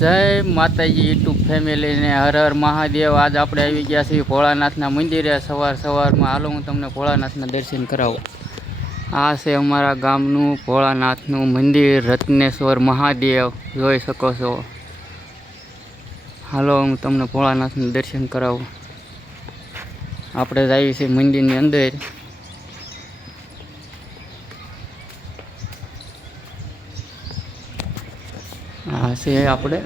જય માતાજી યુટ્યુબ ફેમિલીને હર હર મહાદેવ। આજ આપણે આવી ગયા છીએ ભોળાનાથના મંદિરે। સવારમાં હાલો હું તમને ભોળાનાથના દર્શન કરાવું। આ છે અમારા ગામનું ભોળાનાથનું મંદિર, રત્નેશ્વર મહાદેવ જોઈ શકો છો। હાલો હું તમને ભોળાનાથનું દર્શન કરાવું। આપણે જઈએ છીએ મંદિરની અંદર। આ છે આપણે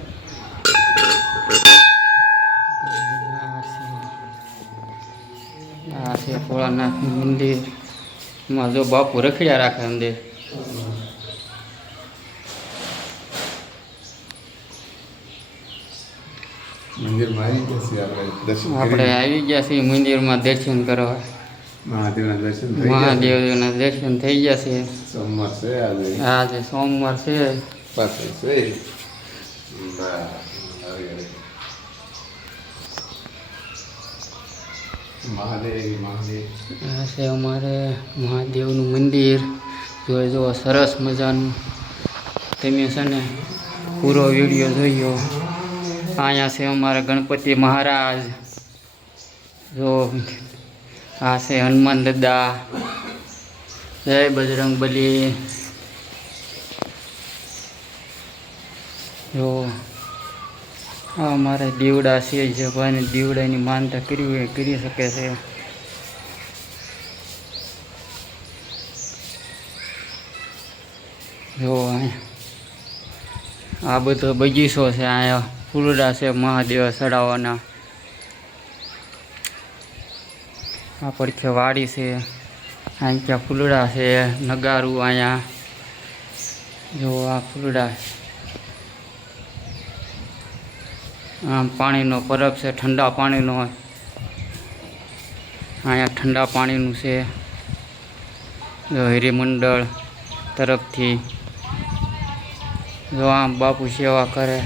આ છે ભોળાનાથનું મંદિર। માં જો બાપુ રખડ્યા રાખે અંદર। આપણે આવી ગયા છીએ મંદિરમાં દર્શન કરવા। મહાદેવના દર્શન થઈ ગયા છે। સોમવાર છે આજે સોમવાર છે। આ છે અમારે મહાદેવનું મંદિર। જો સરસ મજાનું। તમે છે ને પૂરો વિડીયો જોયો। અહીંયા છે અમારા ગણપતિ મહારાજ। જો આ છે હનુમાન દાદા। જય બજરંગબલી। જો આ અમારે દીવડા છે, જે ભાઈને દીવડાની માનતા કરવી હોય કરી શકે છે। જો આ બધો બગીચો છે। અહીંયા ફૂલડા છે મહાદેવ ચડાવવાના। આ પડખે વાડી છે। અહીંયા ફૂલડા છે, નગારું અહીંયા જો આ ફૂલડા। આમ પાણીનો પરબ છે, ઠંડા પાણીનો। અહીંયા ઠંડા પાણીનું છે। જો હિરેમંડળ તરફથી જો આમ બાપુ સેવા કરે।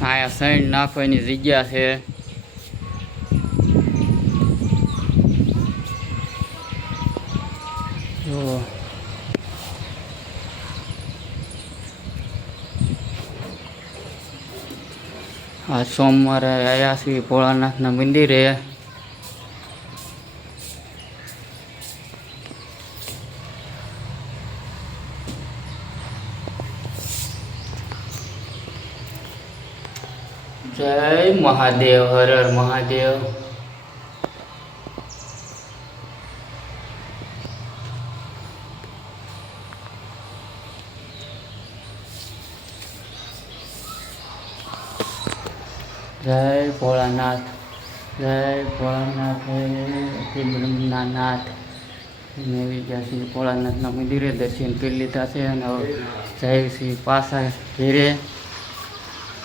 અહીંયા સૈણ નાખવાની જગ્યા છે। જો આ સોમવારે આવ્યા છીએ ભોળાનાથના મંદિરે। જય મહાદેવ, હર હર મહાદેવ। જય ભોળાનાથ, જય ભોળાનાથ, હે બ્રહ્મનાથ। મેં ગયા છીએ ભોળાનાથના મંદિરે દર્શન કરી લીધા છે અને હવે જાય છીએ પાછા ઘેરે।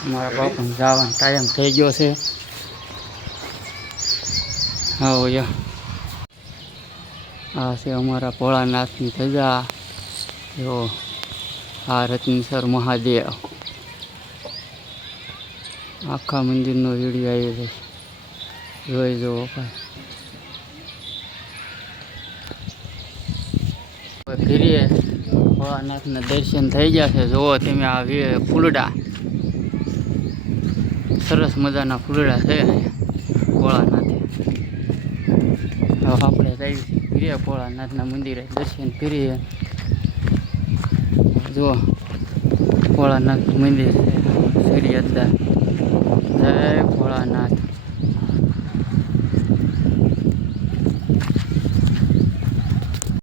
અમારા બાપાને જવાનો ટાઈમ થઈ ગયો છે। આવો યો આ છે અમારા ભોળાનાથની ધજા। જો આ રત્નેશ્વર મહાદેવ। આખા મંદિરનો વિડીયો આવી છે, જોઈ જુઓ ભાઈ। ફરીએ ભોળાનાથના દર્શન થઈ ગયા છે। જુઓ તમે આ ફૂલડા, સરસ મજાના ફૂલડા છે ભોળાનાથે। હવે આપણે જઈએ ફરીએ ભોળાનાથના મંદિરે દર્શન કરીએ। જુઓ ભોળાનાથનું મંદિર છે, શ્રી અદ્દા। જય